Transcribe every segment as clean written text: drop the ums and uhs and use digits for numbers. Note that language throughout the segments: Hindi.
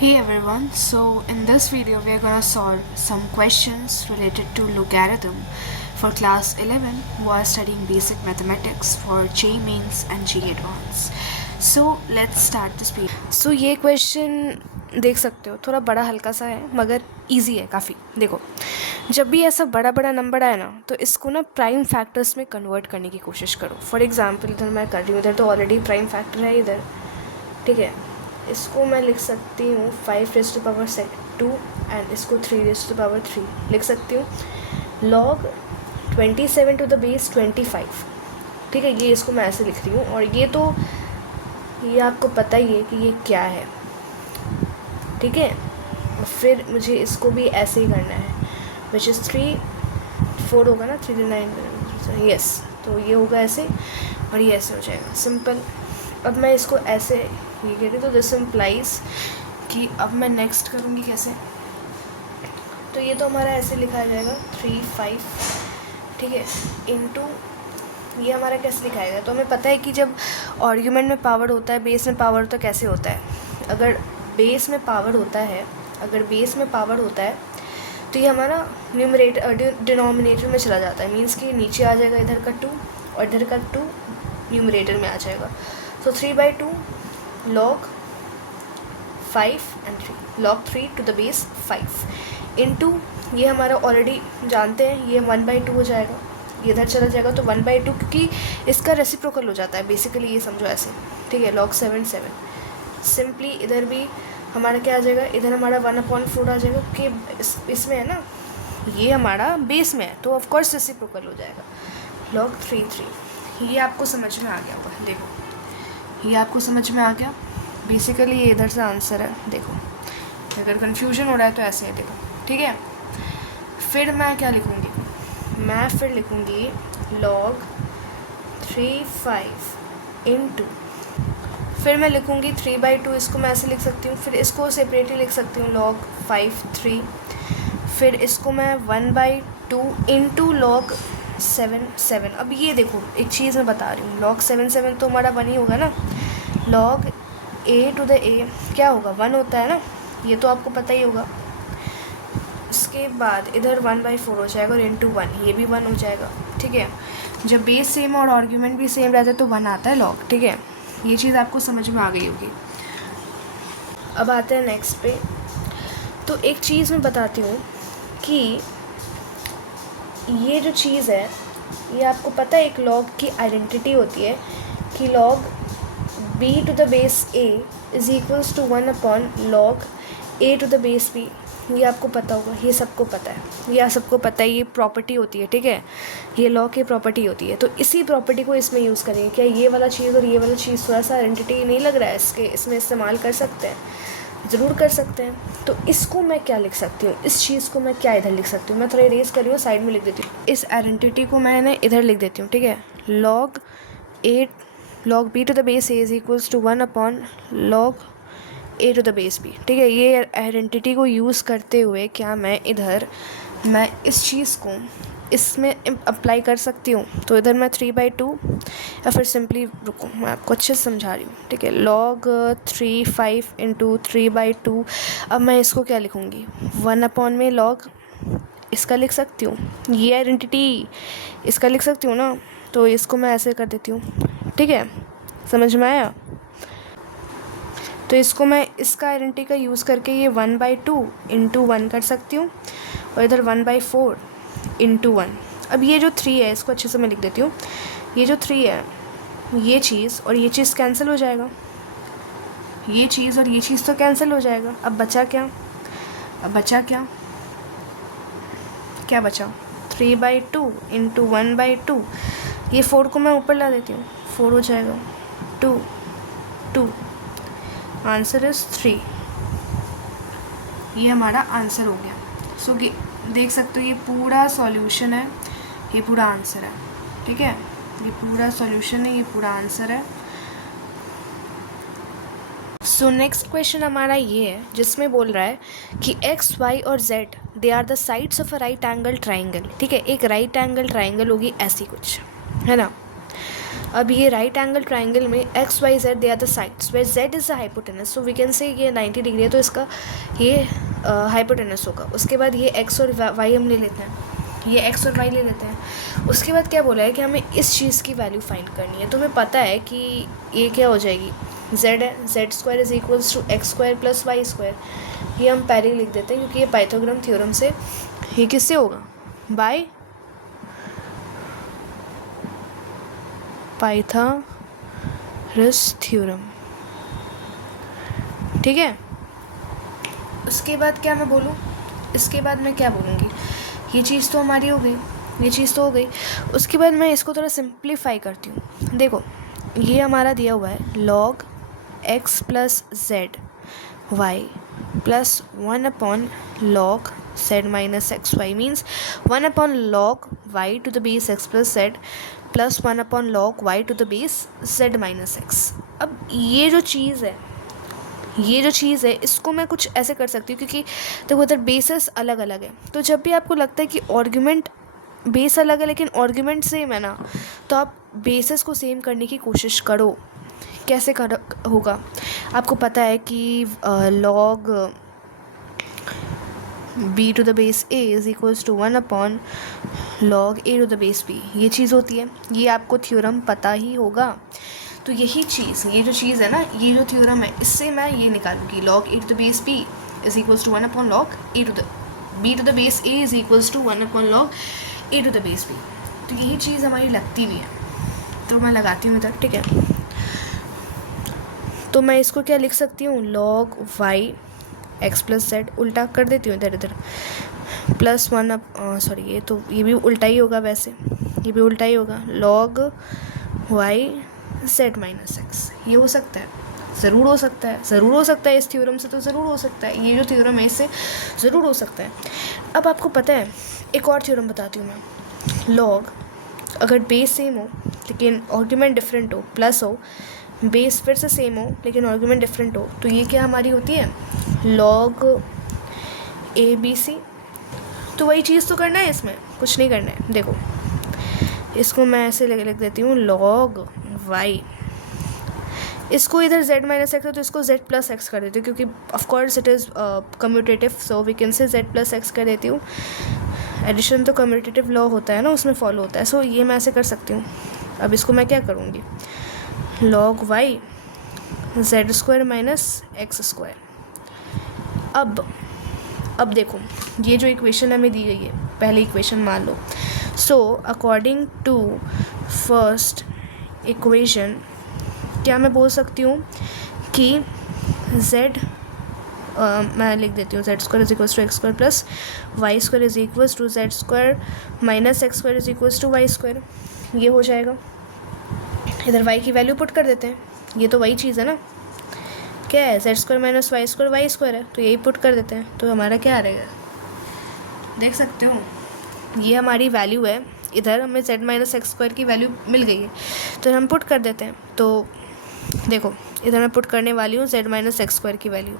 Hey everyone, so in this video we are gonna solve some questions related to logarithm for class 11 who are studying basic mathematics for JEE Mains and JEE Advanced. So let's start this video. सो ये क्वेश्चन देख सकते हो, थोड़ा बड़ा हल्का सा है मगर इजी है काफ़ी। देखो, जब भी ऐसा बड़ा बड़ा नंबर आए ना तो इसको ना प्राइम फैक्टर्स में कन्वर्ट करने की कोशिश करो। फॉर एग्जांपल इधर मैं कर रही हूँ, इधर तो ऑलरेडी प्राइम फैक्टर है इधर, ठीक है। इसको मैं लिख सकती हूँ 5⁻², एंड इसको 3⁻³ लिख सकती हूँ। लॉग 27⁻25, ठीक है। ये इसको मैं ऐसे लिख रही हूँ, और ये आपको पता ही है कि ये क्या है, ठीक है। फिर मुझे इसको भी ऐसे ही करना है, विच इज़ 3 4 होगा ना, 3 9 यस। तो ये होगा ऐसे और ये ऐसे हो जाएगा, सिंपल। अब मैं इसको ऐसे ये कह रही, तो दिस इम्प्लाइज कि अब मैं नेक्स्ट करूँगी कैसे। तो ये तो हमारा ऐसे लिखा जाएगा 3 5, ठीक है, इनटू ये हमारा कैसे लिखाएगा। तो हमें पता है कि जब आर्ग्यूमेंट में पावर होता है, बेस में पावर होता है, कैसे होता है। अगर बेस में पावर होता है तो ये हमारा न्यूमरेटर डिनोमिनेटर में चला जाता है। मींस कि नीचे आ जाएगा इधर का 2 और इधर का 2 न्यूमरेटर में आ जाएगा। तो 3/2 log 5 and 3 log 3 to the base 5 into ये हमारा ऑलरेडी जानते हैं, ये 1/2 हो जाएगा, ये इधर चला जाएगा तो 1/2, क्योंकि इसका रेसिप्रोकल हो जाता है बेसिकली, ये समझो ऐसे, ठीक है। log 7 7 सिंपली इधर भी हमारा क्या आ जाएगा, इधर हमारा 1/4 आ जाएगा, क्योंकि इसमें है ना, ये हमारा बेस में है तो ऑफकोर्स रेसिप्रोकल हो जाएगा। log 3 3 ये आपको समझ में आ गया होगा। देखो, ये आपको समझ में आ गया। बेसिकली ये इधर से आंसर है। देखो, अगर कन्फ्यूजन हो रहा है तो ऐसे है, देखो, ठीक है। फिर मैं क्या लिखूँगी, मैं फिर लिखूँगी log 3 5 इंटू, फिर मैं लिखूँगी 3/2, इसको मैं ऐसे लिख सकती हूँ। फिर इसको सेपरेटली लिख सकती हूँ log 5 3, फिर इसको मैं 1/2 इंटू log 7 7। अब ये देखो, एक चीज़ मैं बता रही हूँ, log 7 7 तो हमारा 1 ही होगा ना। log a to the a क्या होगा, 1 होता है ना, ये तो आपको पता ही होगा। इसके बाद इधर 1/4 हो जाएगा और इंटू 1, ये भी 1 हो जाएगा, ठीक है। जब बेस सेम और आर्ग्यूमेंट भी सेम रहता है तो 1 आता है log, ठीक है। ये चीज़ आपको समझ में आ गई होगी। अब आते हैं नेक्स्ट पे। तो एक चीज़ मैं बताती हूँ कि ये जो चीज़ है, ये आपको पता है, एक log की आइडेंटिटी होती है कि log b to the base a is equals to 1/log a to the base b। ये आपको पता होगा, ये सबको पता है, ये सबको पता है, ये प्रॉपर्टी होती है, ठीक है। ये लॉ की प्रॉपर्टी होती है, तो इसी प्रॉपर्टी को इसमें यूज़ करेंगे। क्या ये वाला चीज़ और ये वाला चीज़ थोड़ा सा आइडेंटिटी नहीं लग रहा है, इसमें इस्तेमाल कर सकते हैं, ज़रूर कर सकते हैं। तो इसको मैं क्या लिख सकती हूँ, इस चीज़ को मैं क्या इधर लिख सकती हूँ, मैं थोड़ा इरेज कर रही हूँ, साइड में लिख देती हूँ। इस आइडेंटिटी को मैंने इधर लिख देती हूँ, ठीक है। log b to the base a is equals to 1/log a to the base b, ठीक है। ये आइडेंटिटी को यूज़ करते हुए क्या मैं इस चीज़ को इसमें अप्लाई कर सकती हूँ। तो इधर मैं 3/2, या फिर सिंपली, रुको मैं आपको अच्छे से समझा रही हूँ, ठीक है। log 3 5 into 3/2। अब मैं इसको क्या लिखूँगी, 1 में log इसका लिख सकती हूँ, ये आइडेंटिटी इसका लिख सकती हूँ ना, तो इसको मैं ऐसे कर देती हूँ, ठीक है। समझ में आया। तो इसको मैं इसका आइडेंटिटी का यूज़ करके ये 1/2 इंटू 1 कर सकती हूँ, और इधर 1/4 इंटू 1। अब ये जो 3 है, इसको अच्छे से मैं लिख देती हूँ। ये जो 3 है, ये चीज़ और ये चीज़ कैंसिल हो जाएगा, ये चीज़ और ये चीज़ तो कैंसिल हो जाएगा। अब बचा क्या, क्या बचा 3/2 इंटू 1/2। ये 4 को मैं ऊपर ला देती हूँ, 4 हो जाएगा, 2 2, आंसर इज़ 3। ये हमारा आंसर हो गया। सो देख सकते हो, ये पूरा सॉल्यूशन है, ये पूरा आंसर है, ठीक है। ये पूरा सॉल्यूशन है, ये पूरा आंसर है। सो नेक्स्ट क्वेश्चन हमारा ये है, जिसमें बोल रहा है कि x, y और z they are the sides of a right angle triangle, ठीक है। एक राइट एंगल ट्राइंगल होगी ऐसी कुछ, है ना। अब ये राइट एंगल ट्राइंगल में x y z they are the sides where z is the hypotenuse, so we can say ये 90 डिग्री है तो इसका ये हाइपोटेनस होगा। उसके बाद ये एक्स और वाई हम ले लेते हैं, ये एक्स और वाई ले लेते हैं। उसके बाद क्या बोला है कि हमें इस चीज़ की वैल्यू फाइंड करनी है। तो हमें पता है कि ये क्या हो जाएगी, जेड है, z square is equals to x square plus y square. ये हम पहले ही लिख देते हैं क्योंकि ये पाइथागोरस थ्योरम से, ये किससे होगा, बाय पाइथागोरस थ्योरम, ठीक है। उसके बाद क्या मैं बोलूँ, इसके बाद मैं क्या बोलूँगी, ये चीज़ तो हमारी हो गई, ये चीज़ तो हो गई। उसके बाद मैं इसको थोड़ा सिंप्लीफाई करती हूँ। देखो ये हमारा दिया हुआ है log x plus z y plus 1 upon log z minus x y, means 1 upon log y to the base x plus z plus 1 upon log y to the base z minus x. अब ये जो चीज़ है, ये जो चीज़ है इसको मैं कुछ ऐसे कर सकती हूँ क्योंकि देखो उधर बेसेस अलग अलग है। तो जब भी आपको लगता है कि आर्ग्यूमेंट बेस अलग है लेकिन आर्ग्यूमेंट सेम है ना, तो आप बेसेस को सेम करने की कोशिश करो। कैसे कर होगा, आपको पता है कि log b to the base a is equals to 1 upon log a to the base b, ये चीज़ होती है, ये आपको थ्योरम पता ही होगा। तो यही चीज़, ये जो चीज़ है ना, ये जो थ्योरम है, इससे मैं ये निकालूंगी log a to the base b is equals to 1 upon log a to the b to the base a is equals to 1 upon log a to the base b। तो यही चीज़ हमारी लगती भी है, तो मैं लगाती हूँ इधर, ठीक है। तो मैं इसको क्या लिख सकती हूँ, log y x plus z, उल्टा कर देती हूँ इधर इधर, प्लस 1 सॉरी ये भी उल्टा ही होगा, वैसे ये भी उल्टा ही होगा, log y z minus x. ये हो सकता है, ज़रूर हो सकता है, ज़रूर हो सकता है, इस थ्योरम से तो ज़रूर हो सकता है, ये जो थ्योरम है इससे ज़रूर हो सकता है। अब आपको पता है एक और थ्योरम बताती हूँ मैं, लॉग अगर बेस सेम हो लेकिन आर्ग्यूमेंट डिफरेंट हो, प्लस हो, बेस फिर से सेम हो लेकिन आर्ग्यूमेंट डिफरेंट हो, तो ये क्या हमारी होती है, लॉग ए बी सी। तो वही चीज़ तो करना है, इसमें कुछ नहीं करना है। देखो इसको मैं ऐसे लिख देती हूँ, लॉग वाई, इसको इधर z माइनस एक्स है तो इसको z प्लस एक्स कर देती हूँ क्योंकि of course it is commutative, so we can say z plus x कर देती हूँ। एडिशन तो कम्यूटेटिव लॉ होता है ना, उसमें फॉलो होता है, सो ये मैं ऐसे कर सकती हूँ। अब इसको मैं क्या करूँगी, log y z square minus x square. अब देखो ये जो इक्वेशन हमें दी गई है, पहली इक्वेशन मान लो, so according to first equation क्या मैं बोल सकती हूँ कि z मैं लिख देती हूँ, z square is equals to x square plus y square is equals to z square minus x square is equals to y square. ये हो जाएगा, इधर y की वैल्यू पुट कर देते हैं, ये तो वही चीज़ है ना, क्या है, z square minus y square है, तो यही पुट कर देते हैं, तो हमारा क्या आ रहेगा, देख सकते हो ये हमारी वैल्यू है, इधर हमें z माइनस एक्स स्क्वायर की वैल्यू मिल गई है, तो हम पुट कर देते हैं। तो देखो इधर मैं पुट करने वाली हूँ z माइनस एक्स स्क्वायर की वैल्यू,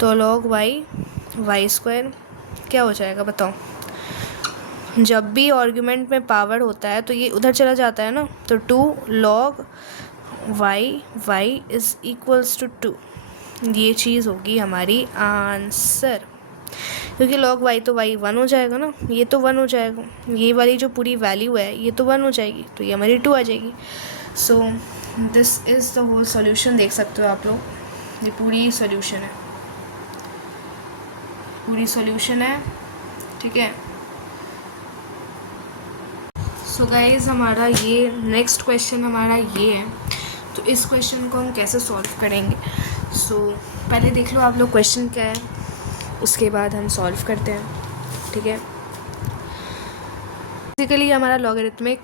तो लॉग वाई स्क्वायर क्या हो जाएगा बताओ, जब भी आर्ग्यूमेंट में पावर होता है तो ये उधर चला जाता है ना, तो 2 log y is equals to 2, ये चीज़ होगी हमारी आंसर, क्योंकि लॉग वाई तो वाई 1 हो जाएगा ना, ये तो 1 हो जाएगा, ये वाली जो पूरी वैल्यू है ये तो 1 हो जाएगी, तो ये हमारी 2 आ जाएगी। So this is the whole solution, देख सकते हो आप लोग, ये पूरी सॉल्यूशन है, पूरी सॉल्यूशन है, ठीक है। सो गाइज़ हमारा ये नेक्स्ट क्वेश्चन हमारा ये है, तो इस क्वेश्चन को हम कैसे सॉल्व करेंगे। सो पहले देख लो आप लोग क्वेश्चन क्या है, उसके बाद हम सॉल्व करते हैं, ठीक है। बेसिकली हमारा लॉगरिथमिक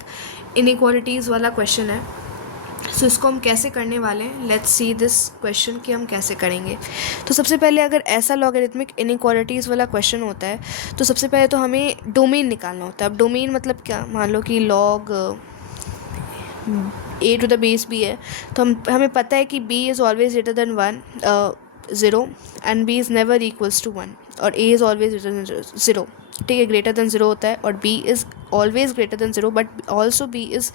इनइक्वालिटीज़ वाला क्वेश्चन है, सो इसको हम कैसे करने वाले हैं, लेट्स सी दिस क्वेश्चन कि हम कैसे करेंगे। तो सबसे पहले अगर ऐसा लॉगरिथमिक इनइक्वालिटीज़ वाला क्वेश्चन होता है तो सबसे पहले तो हमें डोमेन निकालना होता है। अब डोमेन मतलब क्या, मान लो कि log a to the base b है, तो हमें पता है कि b is always greater than 1, 0 and b is never equals to 1 और a is always greater than 0, ठीक है, ग्रेटर देन 0 होता है और b is always greater than 0 but also b is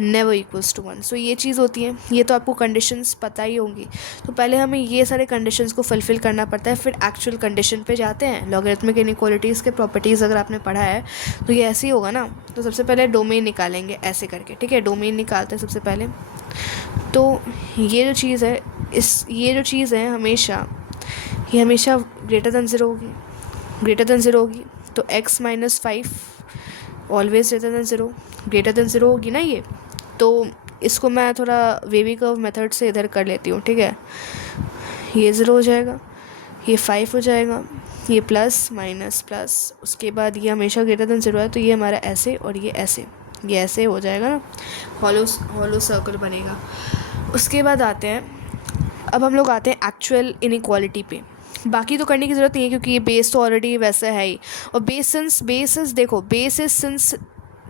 never equals to 1. So ये चीज़ होती है, ये तो आपको कंडीशंस पता ही होंगी. तो पहले हमें ये सारे कंडीशंस को फुलफ़िल करना पड़ता है, फिर एक्चुअल कंडीशन पे जाते हैं. लॉगरिथमिक इनइक्वालिटीज़ के प्रॉपर्टीज़ अगर आपने पढ़ा है तो ये ऐसे ही होगा ना. तो सबसे पहले डोमेन निकालेंगे ऐसे करके, ठीक है, डोमेन निकालते हैं सबसे पहले. तो ये जो चीज़ है ये जो चीज़ है ये हमेशा ग्रेटर देन 0 होगी. तो x minus 5 always greater than 0, greater than 0 होगी ना ये. तो इसको मैं थोड़ा वेवी कर्व मेथड से इधर कर लेती हूँ, ठीक है. ये 0 हो जाएगा, ये 5 हो जाएगा, ये प्लस माइनस प्लस, उसके बाद ये हमेशा ग्रेटर देन 0 है तो ये हमारा ऐसे और ये ऐसे हो जाएगा ना, हॉलो सर्कल बनेगा. उसके बाद अब हम लोग आते हैं एक्चुअल इनइक्वालिटी पे. बाकी तो करने की ज़रूरत नहीं है क्योंकि ये बेस तो ऑलरेडी वैसा है ही. और बेस सिंस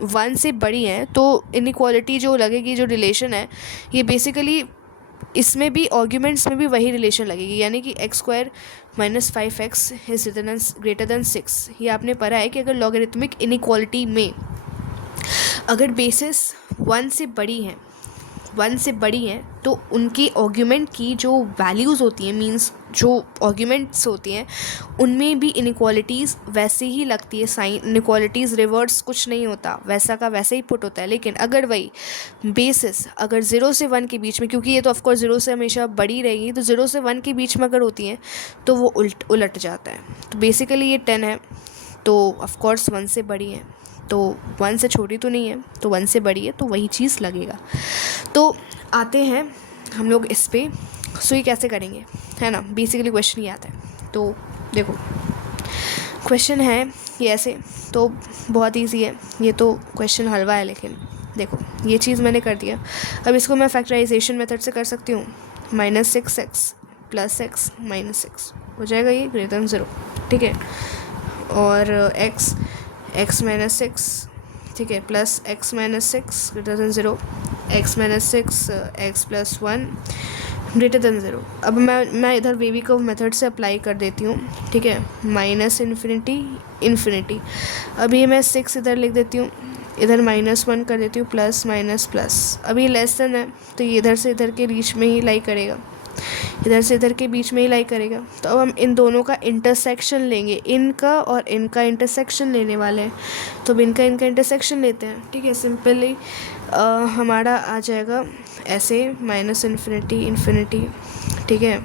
1 से बड़ी है तो इनइक्वालिटी जो लगेगी, जो रिलेशन है, ये बेसिकली इसमें भी आर्ग्यूमेंट्स में भी वही रिलेशन लगेगी, यानी कि x² minus 5x is greater than 6. ये आपने पढ़ा है कि अगर लॉगरिथमिक इनइक्वालिटी में अगर बेसिस 1 से बड़ी हैं तो उनकी आर्ग्यूमेंट की जो वैल्यूज़ होती हैं, मींस जो आर्ग्यूमेंट्स होती हैं, उनमें भी इनइक्वालिटीज़ वैसे ही लगती है. साइन इनइक्वालिटीज़ रिवर्स कुछ नहीं होता, वैसा का वैसे ही पुट होता है. लेकिन अगर वही बेसिस अगर 0 से 1 के बीच में, क्योंकि ये तो ऑफकोर्स 0 से हमेशा बड़ी रहेगी, तो 0 से 1 के बीच में अगर होती हैं तो वो उलट जाता है. तो बेसिकली ये 10 है तो ऑफकोर्स 1 से बड़ी है, तो 1 से छोटी तो नहीं है, तो 1 से बड़ी है, तो वही चीज़ लगेगा. तो आते हैं हम लोग इस पे. सो ये कैसे करेंगे, है ना, बेसिकली क्वेश्चन ये आता है. तो देखो क्वेश्चन है ये ऐसे, तो बहुत इजी है ये तो, क्वेश्चन हलवा है. लेकिन देखो ये चीज़ मैंने कर दिया. अब इसको मैं फैक्टराइजेशन मेथड से कर सकती हूँ. -6x प्लस x माइनस 6 हो जाएगा, ये ग्रेटर देन 0, ठीक है. और x माइनस 6, ठीक है, plus x minus 6 greater than 0, x minus 6 x plus 1 greater than 0. अब मैं इधर वेवी कर्व मेथड से अप्लाई कर देती हूँ, ठीक है. Minus infinity. अब ये मैं 6 इधर लिख देती हूँ, इधर -1 कर देती हूँ, प्लस माइनस प्लस. अब ये लेस देन है तो ये इधर से इधर के बीच में ही लाई करेगा, इधर से इधर के बीच में ही लाई करेगा. तो अब हम इन दोनों का इंटरसेक्शन लेंगे, इनका और इनका इंटरसेक्शन लेने वाले हैं. तो अब इनका इंटरसेक्शन लेते हैं, ठीक है. सिंपली हमारा आ जाएगा ऐसे -इन्फिनिटी, ठीक है,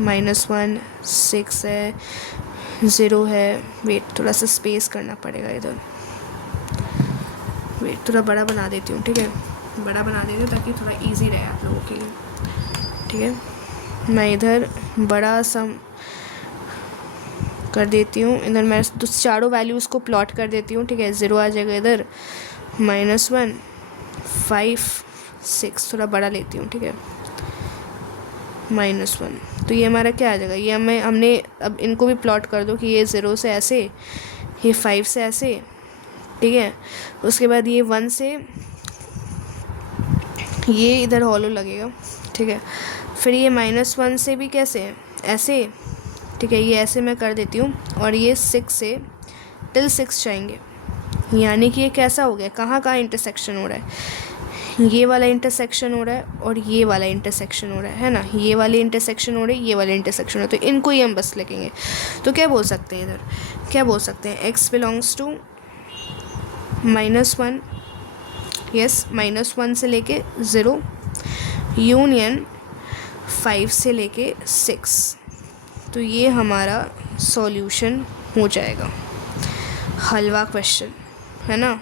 -1 6 है, 0 है. वेट थोड़ा सा स्पेस करना पड़ेगा इधर, वेट थोड़ा बड़ा बना देती हूँ, ठीक है, बड़ा बना देती हूँ ताकि थोड़ा इजी रहे आप लोगों के लिए, ठीक है. मैं इधर बड़ा सा कर देती हूँ, इधर मैं तो चारों वैल्यूज़ को प्लॉट कर देती हूँ, ठीक है. 0 आ जाएगा इधर, -1 5 6, थोड़ा बड़ा लेती हूँ, ठीक है, -1. तो ये हमारा क्या आ जाएगा, ये हमने अब इनको भी प्लॉट कर दो कि ये 0 से ऐसे, ये 5 से ऐसे, ठीक है. उसके बाद ये 1 से ये इधर हॉलो लगेगा, ठीक है. फिर ये -1 से भी कैसे ऐसे, ठीक है, ये ऐसे मैं कर देती हूँ. और ये 6 से टिल 6 जाएंगे, यानी कि ये कैसा हो गया, कहाँ इंटरसेक्शन हो रहा है, ये वाला इंटरसेक्शन हो रहा है और ये वाला इंटरसेक्शन हो रहा है ना, ये वाले इंटरसेक्शन हो रहे हैं, ये वाले इंटरसेक्शन हो रहा है. तो इनको ही हम बस लिखेंगे. तो क्या बोल सकते हैं इधर, क्या बोल सकते हैं, x बिलोंग्स टू -1, यस, -1 से लेके 0 यूनियन 5 से लेके 6. तो ये हमारा सॉल्यूशन हो जाएगा. हलवा क्वेश्चन है ना.